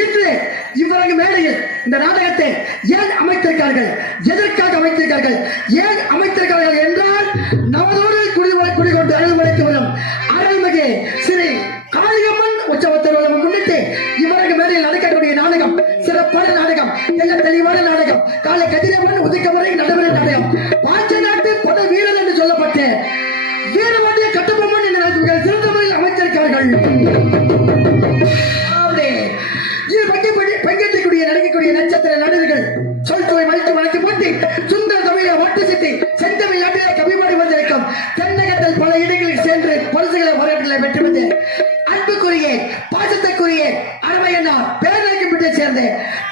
இன்று இவரது மேடையில் இந்த நாடகத்தை ஏன் அமைத்திருக்கார்கள், எதற்காக அமைத்திருக்கார்கள், ஏன் அமைத்திருக்கார்கள் என்றால் நமதோடு குடிகொண்டு அருள்மலைக்கு வரும் அருள்மிகு ஸ்ரீ காளியம்மன் உற்சவத்தை முன்னிட்டு இவரது மேடையில் நடக்கக்கூடிய நாடகம் சிறப்பான நாடகம், நல்ல தெளிவான நாடகம், காலை கதிரவன் உதிக்க வரை நடைபெறும் நாடகம். பாஞ்ச நாட்டு பட வீரர் என்று சொல்லப்பட்டு வீரவாண்டிய கட்டபொம்மன் என்ற சிறந்த முறையில் அமைத்திருக்கார்கள். பங்கேற்றக்கூடிய நடிக்கக்கூடிய நட்சத்திர நடிகர்கள் சொல்துறை மலித்து வழக்கு போட்டி சுந்தர தமிழ ஒட்டு சிட்டி செந்தமிழ் நாட்டிலே கவிபாடி வந்திருக்கும் தென்னகத்தில் பல இடங்களில் சென்று பரிசுகளை வரவேற்களை பெற்று வந்து அன்புக்குரிய பாசத்துக்குரிய அருமையண்ணார் பேரமைக்கப்பட்டு சேர்ந்த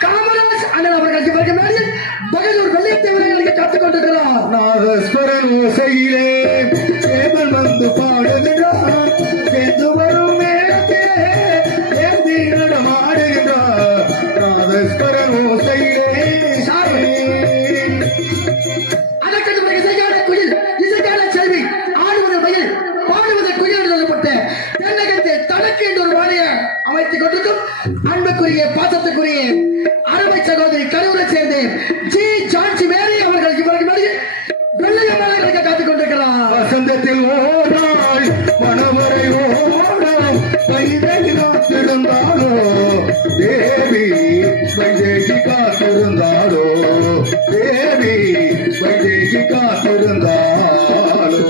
காமராஜ் அண்ணன் அவர்கள் இவர்கள் மேடையில் பகலூர் வெள்ளியத்தேவர்களுக்கு காத்துக் கொண்டிருக்கிறார். நாதஸ்வரன் ஓசையிலே தேவன் வந்து பாடுகிறார், சேர்ந்து வரும் மேளத்திலே தேவி நடமாடுகிறார். நாதஸ்வரன் ஓசையிலே அதற்கு இசைக்கான குயில், இசைக்கான செல்வி, ஆடுவது மயில், பாடுவது குயில் என்று சொல்லப்பட்ட தென்னகத்தில் தனக்கு என்று ஒரு வாழையை அமைத்துக் கொண்டிருக்கும் அன்புக்குரிய பாசத்துக்குரிய அருமை சகோதரி கரூரை சேர்ந்த ஜி ஜான்சி மேரி அவர்கள் இவர்கள் மேலே வெள்ளையம்மனுக்கு காத்துக் கொண்டிருக்கிறார். வசந்தத்தில் ஓடாள் மணவரை ஓடாம் வைதேகி காத்திருந்தாளோ தேவி, வைதேகி காத்திருந்தாளோ தேவி, வைதேகி காத்திருந்தாளோ.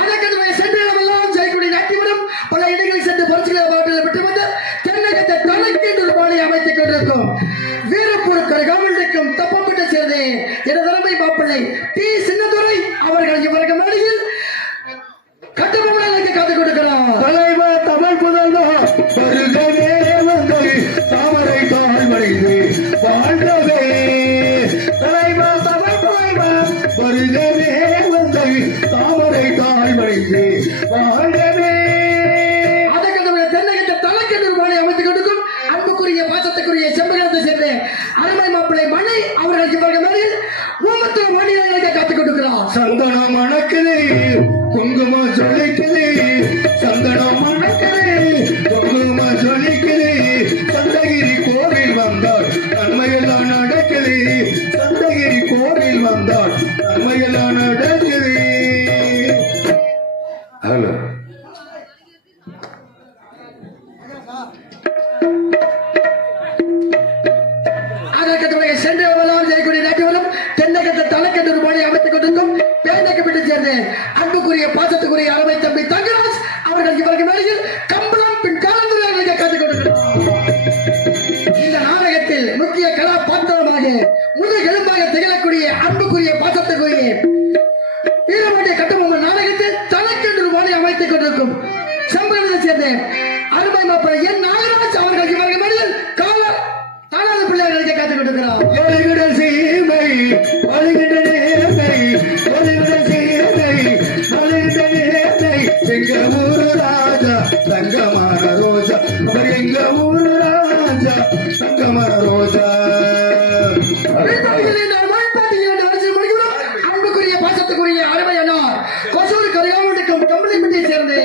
அதற்கு சென்றெல்லாம் செய்யக்கூடிய நாட்டியவரும் பல இடங்களில் சென்று பரிசுகளை விட்டு வந்து தென்னகத்தை தனக்கு என்று ஒரு பாடலை அமைத்துக் கொண்டிருக்கும் வீரப்பூர் கரகாமலுக்கும் தப்பப்பட்டு சேர்ந்த எனது தலைமை மாப்பிள்ளை டி சின்னதுரை அவர்கள் இவர்கள் மேடையில் கட்டுமொழிக்கு காத்துக் கொடுக்கிறார். தலைவர் தமிழ் புதல்வர் வருகவே வந்தது தாமரை தாழ்வடைந்து வாழ்கவே. தலைவர் தமிழ் புதல்வர் வருகவே வந்தது தாமரை தாழ்வடைந்து வாழ்கவே. அதற்கு தென்னகத்தை தனக்கு என்று ஒரு பாடலை அமைத்துக் கொடுக்கும் அன்புக்குரிய பாசத்துக்குரிய செம்பகத்தை சேர்ந்த அருமை மாப்பிள்ளை மணி அவர்கள் இவர்கள் மேடையில் ஊமத்துவ மணிகளுக்கு காத்துக் கொடுக்கிறார். சந்தனம் மணக்குது குங்குமம் ஜொலிக்குது, சந்தனம் மணக்குது குங்குமம் ஜொலிக்குது. சந்தகிரி கோவில் வந்தால் நன்மையெல்லாம் நடக்குது, சந்தகிரி கோவில் வந்தால் நன்மையெல்லாம் நடக்குது. ஹலோ அதற்கு சென்றவெல்லாம் செய்யக்கூடிய நாட்டியவரும் தென்னகத்தை தனக்கென்று ஒரு பாடலை அமைத்துக் கொண்டிருக்கும் பேரமைக்கப்பட்டு சேர்ந்த அன்புக்குரிய பாசத்துக்குரிய அருமை தம்பி தங்கராஜ் அவர்கள் இவர்கள் மேடையில் கம்பளம் பின் காலந்துரையாக காத்துக் கொண்டிருக்கிறார். இந்த நாடகத்தில் முக்கிய கதாபாத்திரமாக முதுகெலும்பாக திகழக்கூடிய அன்புக்குரிய பாசத்துக்குரிய வீரபாண்டிய கட்டபொம்மன் நாடகத்தில் தனக்கென்று ஒரு பாடலை அமைத்துக் கொண்டிருக்கும் சம்பளத்தை சேர்ந்த அருமை மாப்பிள்ளை என் நாகராஜ் அவர்கள் இவர்கள் மேடையில் தானாத பிள்ளைகளுக்கு காத்துக் கொண்டிருக்கிறார். ஒளிவிடல் சீமை ஒளிவிட நேர்மை, ஒளிவிடல் சீமை ஒளிவிட நேர்மை. எங்க ஊரு ராஜா தங்கமான ரோஜா, அவர் எங்க ஊரு ராஜா தங்கமான ரோஜா. அன்புக்குரிய பாசத்துக்குரிய அருமை அண்ணார் கொசூர் கரையாமலுக்கும் கம்பளிப்பட்டியை சேர்ந்து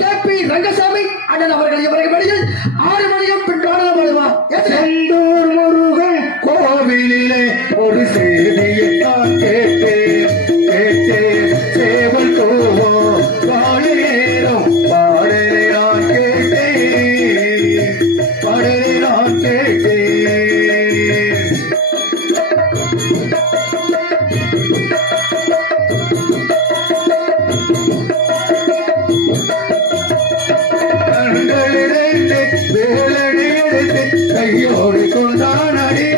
கே.பி. ரங்கசாமி அண்ணன் அவர்கள் இவர்கள் மேடையில் 6 மணியும் பின் காணலாம் வருவார். செந்தூர் முருகன் கோவிலிலே ஒரு செய்தியை நான் கேட்டேன், கேட்டேன் சேவல் கோவோ பாடல் நேரம் பாடலை நான் கேட்டேன், பாடலை நான் கேட்டேன். கண்களிரண்டு வேலடி எடுத்து கையோடு கொண்டானடி,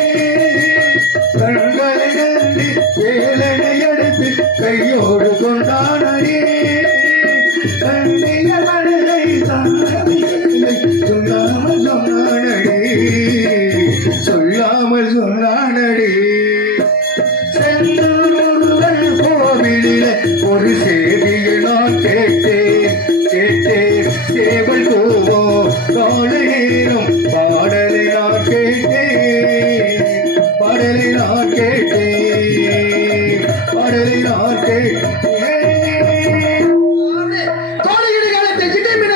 கண்களிரண்டு வேலடி எடுத்து கையோடு கொண்டானடி. கண்ணிய மனதை சொல்லாமல் சொன்னானடி, சொல்லாமல் சொன்னானடி. செந்தூர் முருகன் கோவிலிலே ஒரு செய்தியை நான் கேட்டேன், கேட்டேன் சேவல் கோவோ காலை நேரம் பாடலை நான் கேட்டேன், பாடலை நான் கேட்டேன், பாடலை நான் கேட்டேன். கோடையிடு காலத்தில் கிட்டே மீன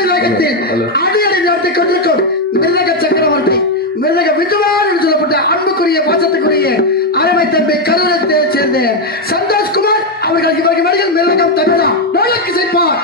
அடியடி நடத்திக் கொண்டிருக்கும் மிருக சக்கரவர்த்தி மிருதக வித்வான் என்று சொல்லப்பட்ட அன்புக்குரிய பாசத்துக்குரிய அருமை தம்பி கருணத்தை சேர்ந்த சந்தோஷ்குமார் அவர்கள் இவர்கள் மேடையில் மிருதகம் தமிழா நாளைக்கு சேர்ப்பார்.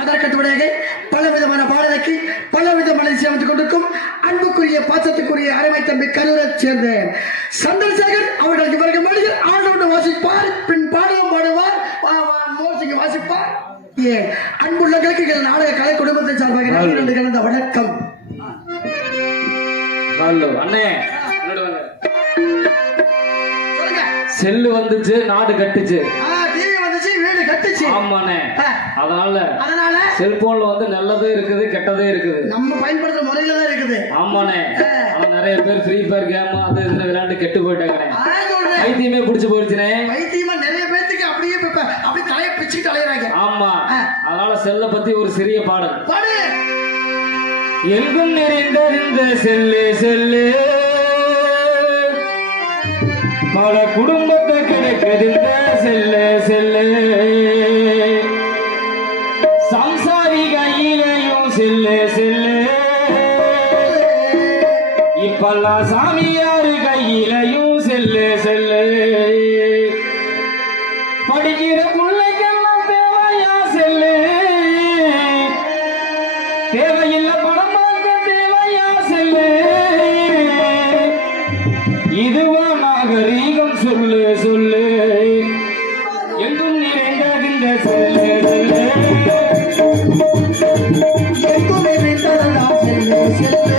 அதற்கடுத்தபடியாக பல விதமான பாடலுக்கு பல விதமான இசையமைத்துக் கொண்டிருக்கும் அன்புக்குரிய பாசத்துக்குரிய அருமை தம்பி கரூரை சேர்ந்த சந்திரசேகர் அவர்கள் இவர்கள் மொழியில் ஆண்டோடு வாசிப்பார், பின் பாடலும் பாடுவார், மோசிங்க வாசிப்பார். அன்புள்ளங்களுக்கு எங்கள் நாடக கலை குடும்பத்தை சார்பாக கலந்த வணக்கம். அண்ணே செல்லு வந்துச்சு, நாடு கட்டுச்சு, டிவி வந்துச்சு, வீடு கட்டுச்சு. ஆமாண்ணே. அதனால செல்போன்ல வந்து நல்லதே இருக்குது, கெட்டதே இருக்குது. நம்ம பயன்படுத்துற முறையில தான் இருக்குது. ஆமாண்ணே. நிறைய பேர் ஃப்ரீ ஃபயர் கேம் அது இதுல விளையாண்டு கெட்டு போயிட்டாங்கண்ணே. பைத்தியமே பிடிச்சு போயிடுச்சுனே. பைத்தியமா நிறைய பேருக்கு அப்படியே அப்படியே தலையை பிச்சு தலையறாங்க. ஆமா. அதனால செல்ல பத்தி ஒரு சிறிய பாடல் பாடு. எங்கும் நிறைந்த இந்த செல்லு செல்லு பல குடும்பத்தை கிடைக்குது இந்த செல்லு செல்லு. சம்சாரி கையிலையும் செல்லு செல்லு, இப்பெல்லாம் சாமியாரு கையிலையும் செல்லு செல்லு. படிக்கிற பிள்ளைக்கெல்லாம் தேவையா செல்லு, தேவையில்லை பணம் பார்க்க தேவையா செல்லு. இதுவா நாகரீகம் சொல்லு சொல்லு. எங்கும் நிறைந்த செல்லு செல்லு, எங்கும் நிறைந்ததா செல்லு செல்லு.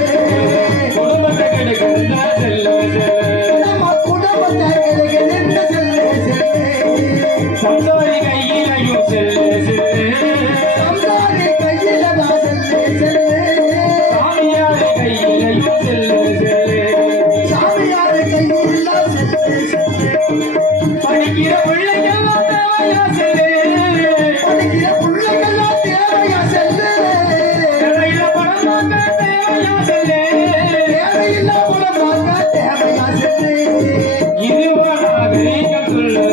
குடும்பத்தை கிடைக்கின்ற செல்லு செல்லு, நம்ம குடும்பத்தை கிடைக்கின்ற செல்லு செல்லு. சம்சாரி கையிலையும் செல்லு செல்லு, சம்சாரி கையிலதா செல்லு செல்லு. சாமியாரு கையிலையும் செல்லு செல்லு, சாமியாரு கையில செல்லு செல்லு. படிக்கிற பிள்ளைக்கெல்லாம் தேவையா செல்லு, படிக்கிற பிள்ளைக்கெல்லாம் தேவையா செல்லு. தேவையில்ல பணம் வாங்க தேவையா செல்லு, தேவையில்ல பணம் வாங்க தேவையா செல்லு. இதுவா நாகரீகம் சொல்லு,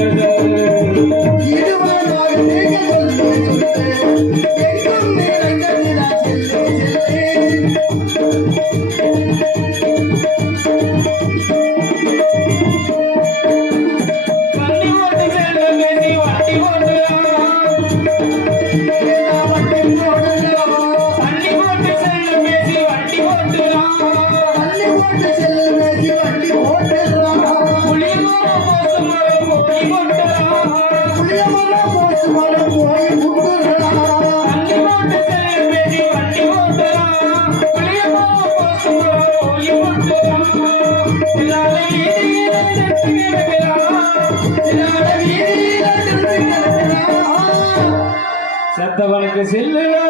இதுவா நாகரீகம் சொல்லு சொல்லு. எங்கும் நிறைந்ததிலா செல்லு செல்லு. வண்டி ஓட்டு செல்லு பேசி வண்டி ஓட்டுலாம், வண்டி ஓட்டுலாம். வண்டி ஓட்டு செல்லு பேசி வண்டி ஓட்டுலாம், வண்டி ஓட்டு செல்லு பேசி வண்டி ஓட்டுலாம். புளியமரம் போசு மரம் போய் கொட்டுலாம், புளியமரம் போசு மரம் போய் கொட்டுலாம். வண்டி ஓட்டு செல்லு பேசி வண்டி ஓட்டுலாம், புளியமரம் போசு மரம் போய் கொட்டுலாம். சிலால வீதியில நிறுத்தி கிடக்கிறான், சிலால வீதியில நிறுத்தி கிடக்கிறான். செத்தவனுக்கு செல்லுலா.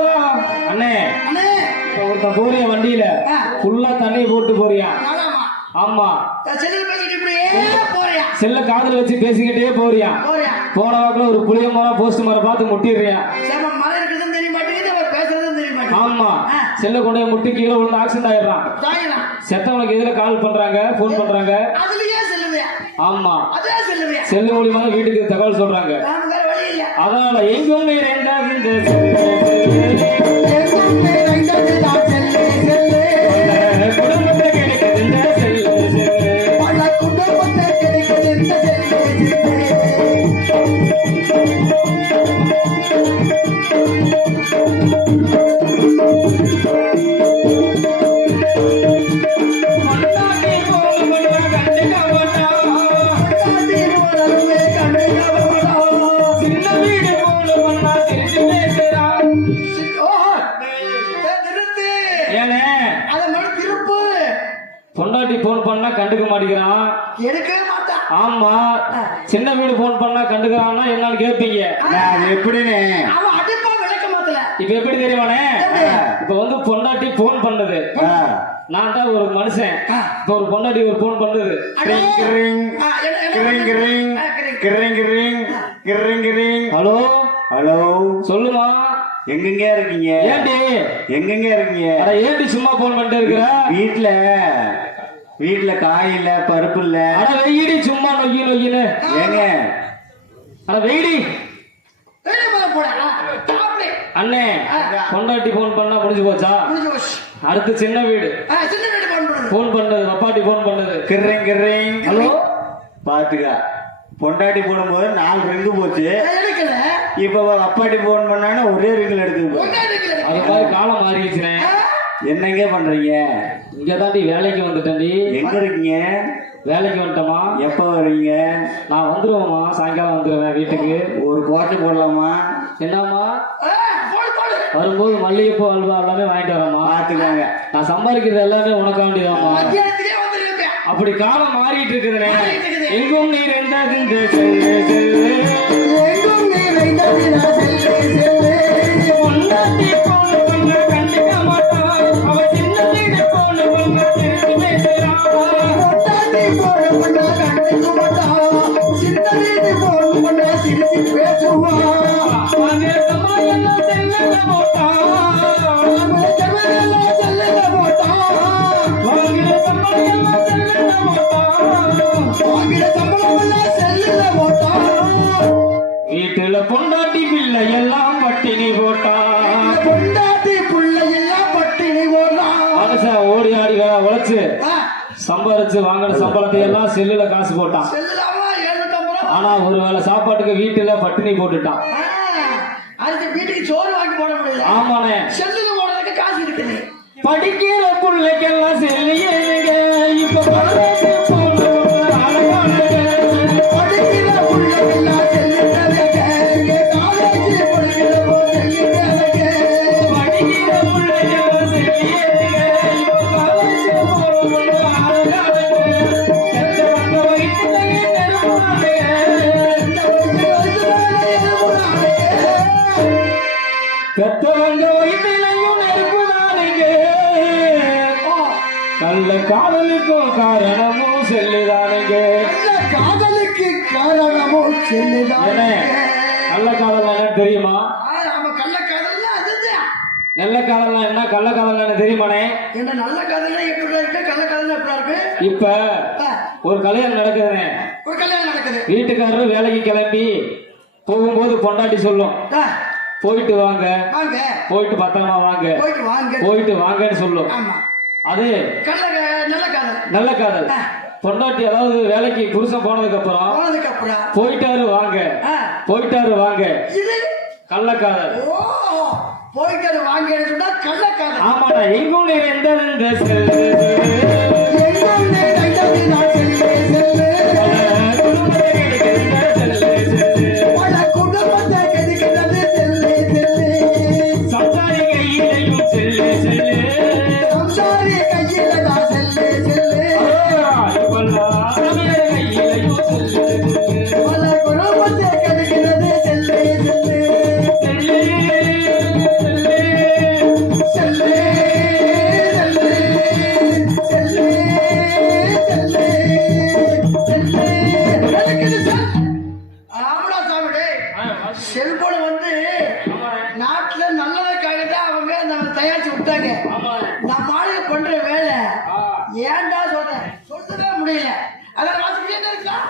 அண்ணே அண்ணே இப்ப ஒருத்தன் போறிய வண்டியில ஃபுல்லா தண்ணி போட்டு போறியா? ஆமா. செல்லு பேசிட்டு இப்படியே போறியா? செல்ல காதுல வச்சு பேசிக்கிட்டே போறியா? போறியா? போன வாக்குல ஒரு புளிய மரம் போஸ்ட் மரம் பார்த்து முட்டிடுறியா? மரம் இருக்குதுன்னு தெரிய மாட்டேங்குது, ஆமா செல்ல கொண்டு போய் முட்டி கீழே விழுந்து ஆக்சிடென்ட் ஆயிடுறான். செத்தவனுக்கு எதுல கால் பண்றாங்க, போன் பண்றாங்க. ஆமா செல்லு மூலியமா வீட்டுக்கு தகவல் சொல்றாங்க. அதனால எங்கும் நீர் என்றால் இந்த குடும்பத்தை கிடைக்குது இந்த செல்லு பொண்டாட்டி போன் பண்ணா கண்டுக்க மாட்டேங்கிறான். எடுக்கவே மாட்டான். ஆமா சின்ன வீடு போன் பண்ணா கண்டுக்கிறான்னா என்னன்னு கேட்பீங்க. எப்படின்னு அவன் அடிப்பா விளக்க மாத்தல. இப்ப எப்படி தெரியுமானே, இப்ப வந்து பொண்டாட்டி போன் பண்ணது, நான் தான் ஒரு மனுஷன். இப்ப ஒரு பொண்டாட்டி ஒரு போன் பண்ணுது. ஹலோ ஹலோ சொல்லுமா, எங்கெங்க இருக்கீங்க? ஏண்டி எங்கெங்க இருக்கீங்க? ஏண்டி சும்மா போன் பண்ணிட்டு இருக்கிற? வீட்டுல காய் இல்ல, பருப்பு இல்ல. அட வெயிடி சும்மா நொய்யி நொய்யின்னு. ஏங்க அட வெயிடி அண்ணே, பொண்டாட்டி போன் பண்ணா முடிஞ்சு போச்சா? அடுத்து சின்ன வீடு போன் பண்ணது, அப்பாட்டி போன் பண்ணது. ஹலோ பாத்துக்கா, பொண்டாட்டி போடும்போது 4 ரிங்கு போச்சு. இப்ப அப்பாட்டி போன் பண்ணானே ஒரே ரிங்கில் எடுக்குது. அது மாதிரி காலம் மாறிடுச்சுனே. என்னங்க பண்றீங்க? இங்க தாண்டி வேலைக்கு வந்துட்டேன்டி. எங்க இருக்கீங்க? வேலைக்கு வந்துட்டோமா? எப்ப வருவீங்க? நான் வந்துருவோமா, சாயங்காலம் வந்துருவேன் வீட்டுக்கு. ஒரு கோட்டை போடலாமா? என்னம்மா வரும்போது மல்லிகைப்பூ அல்வா எல்லாமே வாங்கிட்டு வரமா? பாத்துக்காங்க, நான் சம்பாதிக்கிறது எல்லாமே உனக்க வேண்டியதாமா. அப்படி காலம் மாறிட்டு இருக்குதுனே. எங்கும் நீர் என்றால் இந்த செல்லு செல்லு, எங்கும் நீர் என்றால் இந்த செல்லு செல்லு. பொண்டாட்டி போன் பண்ண கண்டுக்க மாட்டான், அவ சின்ன வீடு போன் பண்ண சிரிச்சு பேசுறான். பொண்டாட்டி போன் பண்ண கண்டுக்க மாட்டான், சின்ன வீடு போன் பண்ண சிரிச்சு பேசுவான். வாங்க சமாயெல்லாம் செல்லுல போட்டான், சமையெல்லாம் செல்லுல போட்டான், வாங்கிற சமாயெல்லாம் செல்லுல போட்டான், வாங்கிற சம்பளம் எல்லாம் செல்லுல போட்டான். வீட்டுல பொண்டாட்டி பிள்ளை எல்லாம் பட்டினி போட்டான். பொண்டாட்டி பிள்ளை எல்லாம் பட்டினி போடுறான். மனுஷன் ஓடி ஆடி உழைச்சு சம்பாரிச்சு வாங்கின சம்பளத்தை எல்லாம் செல்லுல காசு போட்டான். செல்லுலாமா 750 ரூபா. ஆனா ஒரு வேளை சாப்பாட்டுக்கு வீட்டுல பட்டினி போட்டுட்டான். அதுக்கு வீட்டுக்கு சோறு வாங்கி போட முடியல. ஆமாண்ணே, செல்லுல போடுறதுக்கு காசு இருக்குது. படிக்கிற பிள்ளைக்கெல்லாம் செல்லியேங்க இப்ப பரவாயில்லை போன அழகானுங்க. படிக்கிற பிள்ளைகள்லாம் செல்லுறவங்க, காலேஜ் படிக்கிற செல்லுறவங்க. படிக்கிற பிள்ளைக்கெல்லாம் செல்லியேங்க இப்ப பரவாயில்லை போன அழகானுங்க. பெற்றவங்க வயிற்றுலயே நெருப்புறானுங்க. பெற்றவங்க வயிற்றுலையும் நெருப்புறானுங்க. நல்ல காதலுக்கும் காரணமும் செல்லுதானுங்க. காதலுக்கு காரணமும் செல்லுதானுங்க. நல்ல காதல் என்ன தெரியுமா? நம்ம கள்ள காதல்னா அதுதான். நல்ல காதல் என்ன, கள்ள காதல் என்ன தெரியுமானே? என்ன நல்ல காதல்னா எப்படி இருக்கு, கள்ள காதல்னா எப்படி இருக்கு? இப்ப ஒரு கல்யாணம் நடக்குதுனே, ஒரு கல்யாணம் நடக்குது. வீட்டுக்காரரு வேலைக்கு கிளம்பி போகும்போது பொண்டாட்டி சொல்லும், போயிட்டு வாங்க, வாங்க போயிட்டு பத்திரமா வாங்க, போயிட்டு வாங்க, போயிட்டு வாங்கன்னு சொல்லும். ஆமா, அது நல்ல காதல். நல்ல காதல். பொண்டாட்டி அதாவது வேலைக்கு புருஷன் போனதுக்கு அப்புறம் போயிட்டாரு வாங்க, போயிட்டாரு வாங்க, இது கள்ளக்காதல். ஓ, போயிட்டாரு வாங்கன்னு சொன்னா கள்ளக்காதல். ஆமாடா, எங்கும் நீர் எந்த செல்லு, எங்கும் நீர் எந்த செல்லு செல்லு, பல குடும்பத்தை கெடுக்கிறது செல்லு செல்லு. சம்சாரி கையிலையும் செல்லு செல்லு, சம்சாரி கையில தான் செல்லு செல்லு, கையிலையும் செல்லு செல்லு, பல குடும்பத்தை கெடுக்கிறது cell cell cell cell cell cell cell cell. ஆமாடா சாமி, செல்போன் வந்து நாட்டுல நல்லதுக்காக தான் அவங்க தயாரிச்சு விட்டாங்க. ஆமா நம்ம ஆளுங்க பண்ற வேலை ஏன்டா சொல்றேன் சொல்லவே முடியல. அதான் வாசிக்கிட்டே தான் இருக்கலாம்.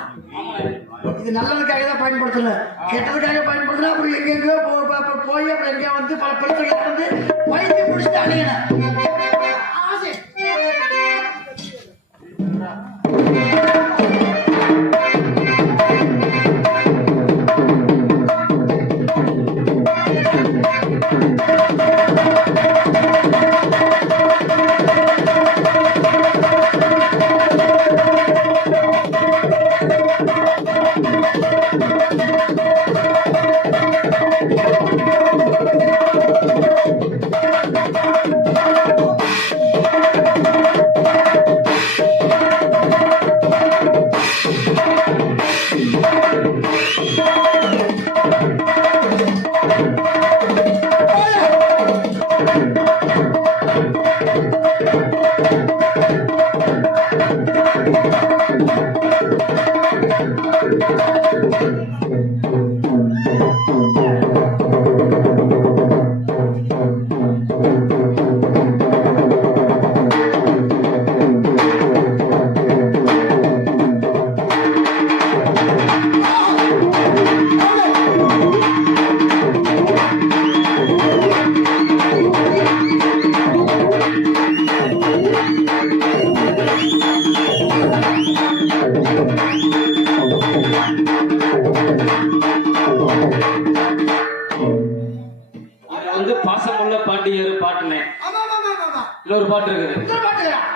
இது நல்லதுக்காக தான் பயன்படுத்தல, கெட்டதுக்காக பயன்படுத்தல. அப்புறம் எங்கெங்கயோ போய் அப்புறம் எங்கேயோ வந்து பல பிரச்சனைகளை வந்து வைத்து முடிச்சுட்டு அணுகினேன். ஆசை வந்து பாசமுள்ள பாண்டியர் பாட்டுனே. இதுல ஒரு பாட்டு இருக்குது. இன்னொரு பாட்டு இருக்குது.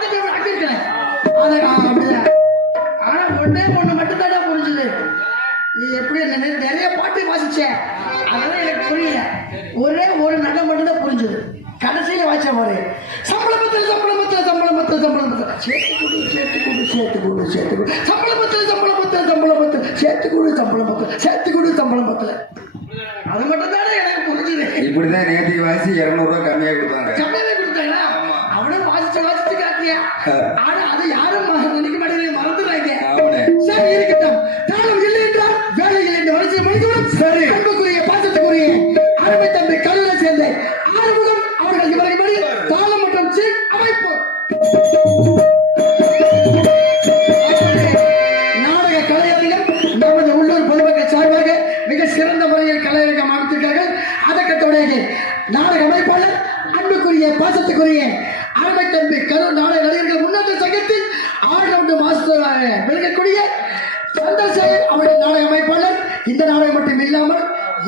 பார்த்துட்டு அங்க இருக்கிறேன். அப்படிதான். ஆனா ஒண்ணு மட்டும் தான் புரிஞ்சுது. நீ எப்படி நிறைய பாட்டு வாசிச்ச, அதெல்லாம் எனக்கு புரியல. ஒரே ஒரு நகை மட்டும் தான் புரிஞ்சுது. கடைசியில வாய்ச்ச பாரு, சம்பளமத்தில் சம்பளமத்தில் சம்பளமத்தில் சம்பளமத்தில் சேர்த்து கொடு சேர்த்து கொடு சேர்த்து கொடு சேர்த்து கொடு சம்பளமத்தில் சம்பளமத்தில் சம்பளமத்தில் சேர்த்து கொடு சம்பளமத்தில் சேர்த்து கொடு சம்பளமத்தில். அது மட்டும் தானே எனக்கு புரிஞ்சுது. இப்படிதான் நேற்றுக்கு வாசி 200 ரூபாய் கம்மியா கொடுத்தாங்க. கம்மியாவே கொடுத்தாங்களா? அவனும் வாசிச்சு காட்டியா? ஆனா அது யாரும் நினைக்க மாட்டேங்க, மறந்துடுறாங்க. சரி இருக்கட்டும். தானம் இல்லை என்றால் வேலைகள் என்று வரிசை முடிந்தவுடன் சரி அன்புக்குரிய பாசத்துக்குரிய அருமை தம்பி கல்லூரை சேர்ந்த ஆறுமுகம் அவர்கள் இவர்கள் மொழி தாளம் மற்றும் சீர் அமைப்பு நாடக கலைஞர்கள் நமது உள்ளூர் பொதுமக்கள் சார்பாக மிக சிறந்த முறையில் கலையரங்கம் அமைத்திருக்கிறார்கள். அதற்கத்தோடைய நாடக அமைப்பாளர் அன்புக்குரிய பாசத்துக்குரிய அருமை தம்பி கரூர் நாடக நடிகர்கள் முன்னேற்ற சங்கத்தில் ஆல்ரவுண்ட் மாஸ்டராக விளங்கக்கூடிய சந்திரசேகர் அவருடைய நாடக அமைப்பாளர். இந்த நாடகம் மட்டும் இல்லாமல்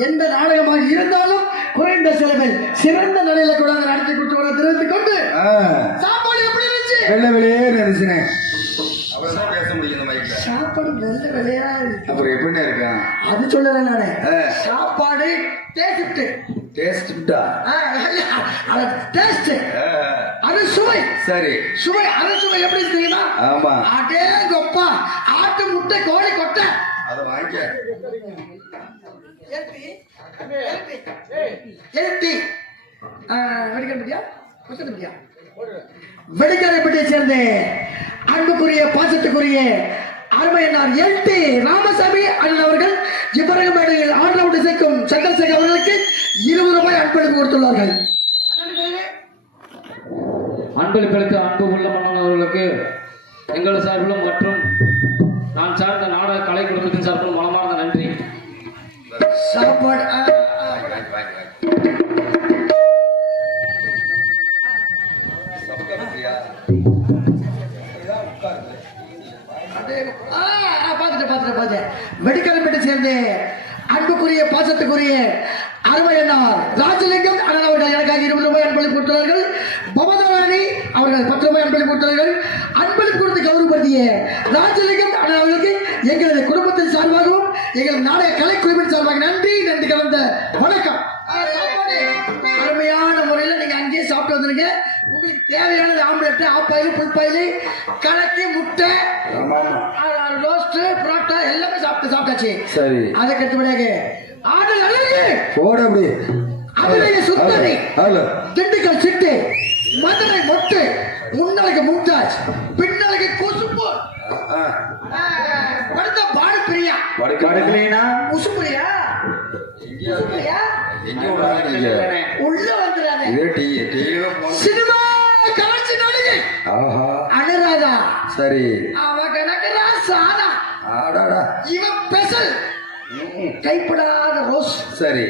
எந்த நாடகமாக இருந்தாலும் குறைந்த செலவில் சிறந்த நிலையில கூட நடத்தி கொடுத்து தெரிவித்துக் கொண்டு சாப்பாடு எப்படி இருந்துச்சு? வெள்ளை வெளியே இருந்துச்சுனே. அவ்வளவுதான் பேச முடியும் மைக்ல. சாப்பாடு வெள்ளை வெளியா இருக்கு. அப்புறம் எப்படின்னு இருக்கா? அது சொல்லல நானே. சாப்பாடு டேஸ்ட் டேஸ்ட்டா? டேஸ்ட் அது சுவை. சரி சுவை அது சுவை எப்படி தெரியுமா? ஆமா. அடே கொப்பா ஆட்டு முட்டை கோழி கொட்டை அத வாங்க. வெடிக்காரப்பட்டியை சேர்ந்த அன்புக்குரிய பாசத்துக்குரிய அருமையனார் எல்டி ராமசாமி அண்ணன் அவர்கள் இவ்வரங்க மேடையில் ஆல்ரவுண்ட் இசைக்கும் சந்திரசேகர் அவர்களுக்கு 20 ரூபாய் அன்பளிப்பு கொடுத்துள்ளார்கள். அன்பளிப்பளித்த அன்பு உள்ள மன்னன் அவர்களுக்கு எங்கள் சார்பிலும் மற்றும் நான் சார்ந்த நாடக கலை குடும்பத்தின் சார்பிலும் மனமார்ந்த நன்றி. சாப்பாடு வெடிக்கலப்பட்டு சேர்ந்த அன்புக்குரிய பாசத்துக்குரிய அருமையன்னார் ராஜலிங்கம் அண்ணன் அவர்கள் எனக்காக 20 ரூபாய் அன்பளிப்பு கொடுத்தார்கள். பவதராணி அவர்கள் 10 ரூபாய் அன்பளிப்பு கொடுத்தார்கள். அன்பளிப்பு கொடுத்து கௌரவப்படுத்திய ராஜலிங்கம் அண்ணன் அவர்களுக்கு எங்களது குடும்பத்தின் சார்பாகவும் எங்கள் நாடக கலை குழுவின் சார்பாக நன்றி நன்றி கலந்த வணக்கம். அருமையான முறையில் நீங்க அங்கேயே சாப்பிட்டு வந்துருங்க. உங்களுக்கு தேவையானது ஆம்லெட், ஆப்பாயில், புல்பாயில், கலக்கி, முட்டை, ரோஸ்ட், புரோட்டா எல்லாமே சாப்பிட்டாச்சு. சரி அதுக்கு அடுத்தபடியாக ஆடல் அழகு போட அப்படி அதிலேயே சுத்தரி திண்டுக்கல் சிட்டு மதுரை மொட்டு முன்னாளுக்கு மும்தாஜ் பின்னாளுக்கு குசும்பு படுத்த பாடு பிரியா படுக்கலைனா குசும்பிரியா உள்ள வந்துடாத சினிமா கவர்ச்சி நடிகை அனுராதா. சரி அவ கணக்குறா சாதா இவன் பெசல் கைப்படாத ரோஸ். சரி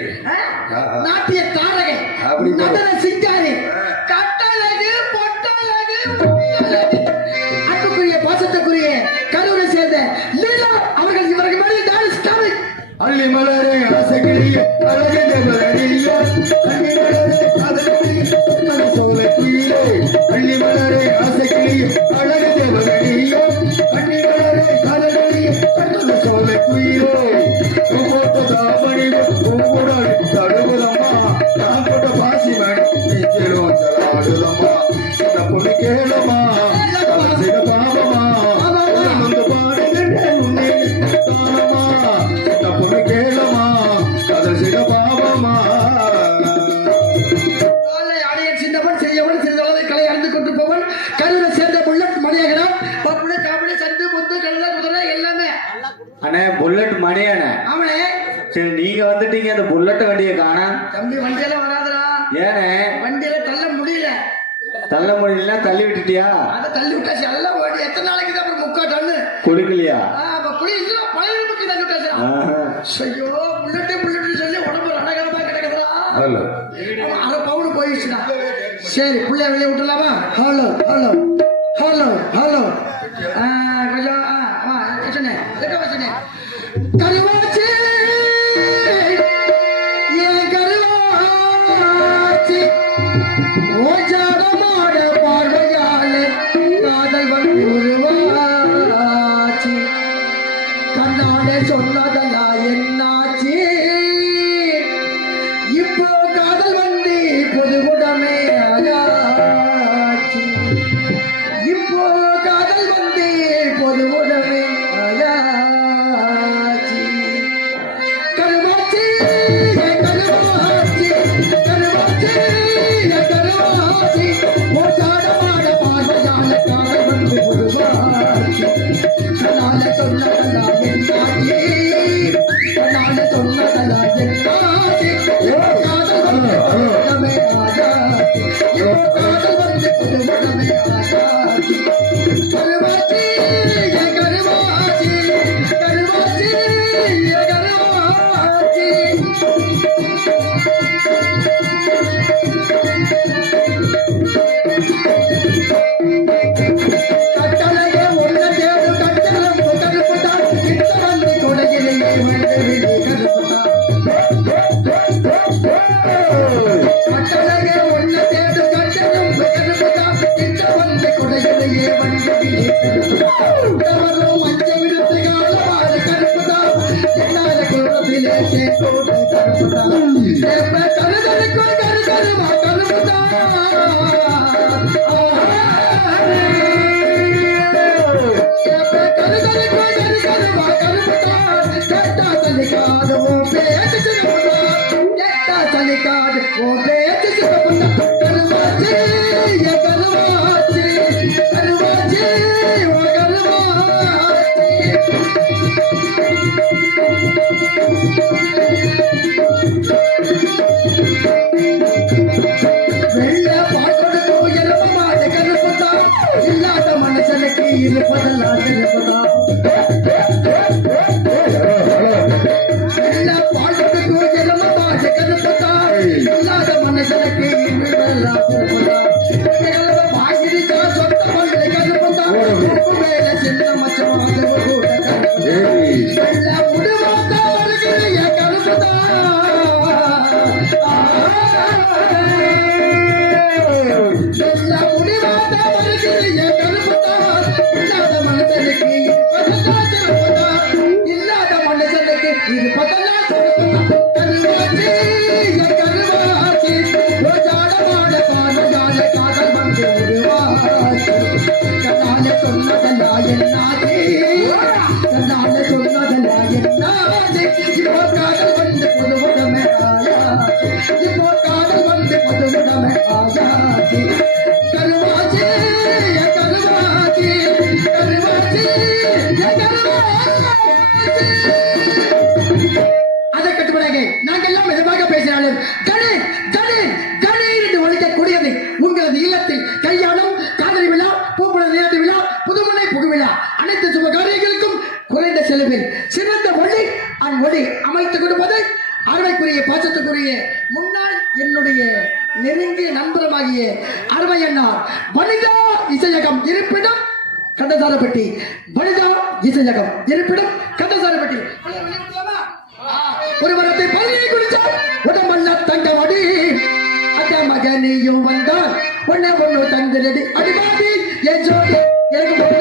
நாட்டிய தாரகை நடன சிங்காரி கட்டழகு பொட்டழகு அன்புக்குரிய பாசத்துக்குரிய கரூரை சேர்ந்த லீலா அவர்கள் இவர்கள் மேலே டான்ஸ் காமி அள்ளி மலரே ஆசைக்கிளிய அழகே மலரியா அள்ளி மலரே காதலிய மன சோலை குயிலே அள்ளி மலரே ஆசைக்கிளிய அழகே மலரியா அள்ளி மலரே காதலிய மன சோலை குயிலே போட்ட தாமணி பூங்குடாடி தடுகுதம்மா நான் போட்ட பாசி மணி நீச்சலோ சலாடுதம்மா இந்த பொண்ணு கேளமா சில பாவமா வந்து பாடுகின்ற உன்னை தானமா இந்த பொண்ணு கேளமா கதல் சில பாவமா. சின்னவன் செய்யவன் சிறிதளவை கலை அறிந்து கொண்டு போவன் கருவை சேர்ந்த புல்லட் மணியாகிறான். காப்பிடி சந்து முத்து கடலை குதிரை எல்லாமே அண்ணே புல்லட் மணி அண்ணே. அவனே சரி நீங்க வந்துட்டீங்க, அந்த புல்லட் வண்டியை காணா. தம்பி வண்டியில வராதுடா. ஏனே வண்டியில தள்ள முடியல. தள்ள முடியல தள்ளி விட்டுட்டியா? அதை தள்ளி விட்டாச்சு. எல்லாம் ஓடி எத்தனை நாளைக்கு தான் அப்புறம் 3/4 டன்னு கொடுக்கலையா? குடி இல்லை பழைய ரூபாய்க்கு தள்ளி விட்டாச்சு. ஐயோ புல்லட்டு சொல்லி உடம்பு ரணகரமா கிடக்குதா. அரை பவுன் போயிடுச்சுடா. சரி புள்ளைய வெளியே விட்டுலாமா? ஹலோ ஹலோ ஹலோ ஹலோ கொஞ்சம் கருவாச்சி ஏன் கருவாச்சி ஓஜாடமாட பார்வையாலே வந்து புது உடமை ஆயாச்சு கருவாச்சி கருவாச்சி கருவாச்சி கருவாச்சி கட்டளையே உள்ள தேடு கட்டளம் கருப்புதான் கிட்ட வந்து கொடையிலேயே வந்து விழி கருப்புதான் கட்டளையே உள்ள தேடு கட்டளம் கருப்புதான் கிட்ட வந்து கொடையிலேயே வந்து விழி கருப்புதான் தவறும் அஞ்ச விடுத்து காலவாறு கருப்புதான் என்னால குளத்திலே தேக்கோடு கருப்புதான் எப்ப கருதலுக்கும் கருகருவா வெள்ள பாட்டோடு எலும்பமாத கருப்புதா இல்லாத மனுஷனுக்கு இருப்பதெல்லாம் கருப்புதா வெள்ள பாட்டோடு எலும்பமாத கருப்புதா இல்லாத மனுஷனுக்கு இருப்பதெல்லாம் கருப்புதா வாங்கிருக்கா சொந்த மண்ணு கருப்புதா மேல சின்ன மச்சமாக கூட கருப்புதா வெள்ள முடுவாத்த வருகிற கருப்புதா எல்லா முடிவாத வருகிற கருப்புதான் இல்லாத மனுஷனுக்கு இல்லாத மனுஷனுக்கு இருப்பதெல்லாம் கருவாச்சி கருவாச்சி ஜாடமான பாடுகால காதல் வந்து உருவாச்சி கண்ணால சொன்னதெல்லாம் என்னாச்சு கண்ணால சொன்னதெல்லாம் என்னாச்சு இப்போ காதல் வந்து புதுவுடமே ஆயாச்சு இப்போ காதல் வந்து புதுவுடமே ஆயாச்சு கருவாச்சி கருவாச்சி கருவாச்சி அதை கட்டுப்படாக நாங்கள் எல்லாம் மெதுவாக பேசினாலும் கணேன் கணேன் கணேன் என்று ஒழிக்கக்கூடியது உங்களது இல்லத்தில் கல்யாணம் காதலி விழா பூப்புல நேரடி விழா புதுமனை புகுவிழா அனைத்து சுப காரியங்களுக்கும் குறைந்த செலவில் சிறந்த ஒளி ஒளி அமைத்துக் கொடுப்பது அருமைக்குரிய பாசத்துக்குரிய முன்னாள் என்னுடைய நெருங்கிய நண்பரமாகிய அருமையன்னார் வனிதா இசையகம் இருப்பிடம் கண்டசாரப்பட்டி வனிதா இசையகம் இருப்பிடம் கண்டசாரப்பட்டி ஒரு வரத்தை பள்ளியை குடிச்சால் உடம்பல்ல தங்கமடி அந்த மகனையும் வந்தான் ஒன்னு தந்திரடி அடிபாடி என் ஜோடி எனக்கு